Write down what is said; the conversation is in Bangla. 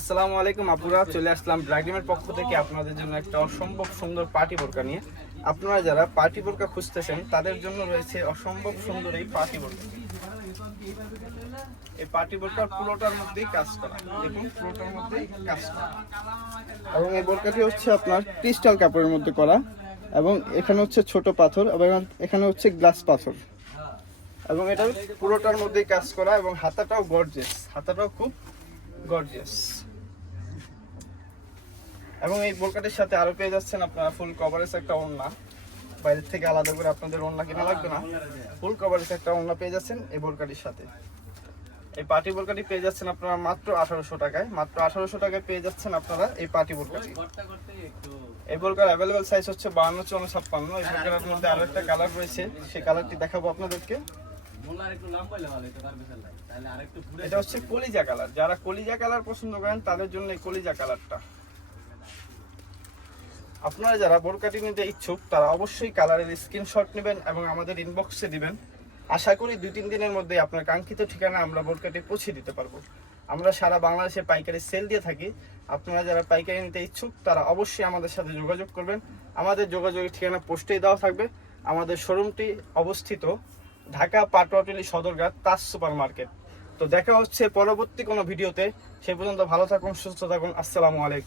আসসালামু আলাইকুম আপুরা, চলে আসলাম ব্র্যাগডিমের পক্ষ থেকে আপনাদের জন্য একটা অসম্ভব সুন্দর পার্টি বোরকা নিয়ে। আপনারা যারা পার্টি বোরকা খুঁজতেছেন তাদের জন্য রয়েছে অসম্ভব সুন্দর এই পার্টি বোরকা। এই পার্টি বোরকার পুরোটার মধ্যেই কাজ করা, দেখুন পুরোটার মধ্যেই কাজ করা। এবং এই বোরকাটি হচ্ছে আপনার ক্রিস্টাল কাপড়ের মধ্যে করা, এবং এখানে হচ্ছে ছোট পাথর এবং এখানে হচ্ছে গ্লাস পাথর, এবং এটা পুরোটার মধ্যেই কাজ করা। এবং হাতাটাও গর্জিয়াস, হাতাটাও খুব গর্জিয়াস। এবং এই বোরকাটির সাথে আরো পেয়ে যাচ্ছেন আপনারা ফুল কভারেজ একটা ওড়না। বাইরের থেকে আলাদা করে আপনাদের ওড়না কিনা লাগবে না, ফুল কভারেজ একটা ওড়না পেয়ে যাচ্ছেন এই বোরকাটির সাথে। এই পার্টি বোরকাটি পেয়ে যাচ্ছেন আপনারা মাত্র 1800 টাকায়। মাত্র 1800 টাকায় পেয়ে যাচ্ছেন আপনারা এই পার্টি বোরকাটি। এই বোরকার অ্যাভেলেবেল সাইজ হচ্ছে 52, 54, 56। এই বোরকার মধ্যে আরো একটা কালার রয়েছে, সেই কালারটি দেখাবো আপনাদেরকে। এটা হচ্ছে কলিজা কালার। যারা কলিজা কালার পছন্দ করেন তাদের জন্য এই কলিজা কালারটা। আপনারা যারা বোরকাটি নিতে ইচ্ছুক তারা অবশ্যই কালারের স্ক্রিনশট নেবেন এবং আমাদের ইনবক্সে দিবেন। আশা করি 2-3 দিনের মধ্যে আপনার কাঙ্ক্ষিত ঠিকানা আমরা বোরকাটি পৌঁছে দিতে পারবো। আমরা সারা বাংলাদেশে পাইকারি সেল দিয়ে থাকি। আপনারা যারা পাইকারি নিতে ইচ্ছুক তারা অবশ্যই আমাদের সাথে যোগাযোগ করবেন। আমাদের যোগাযোগের ঠিকানা পোস্টেই দেওয়া থাকবে। আমাদের শোরুমটি অবস্থিত ঢাকা পাটুয়াটুলি সদরঘাট তাজ সুপার মার্কেট। তো দেখা হচ্ছে পরবর্তী কোনো ভিডিওতে। সে পর্যন্ত ভালো থাকুন, সুস্থ থাকুন। আসসালামু আলাইকুম।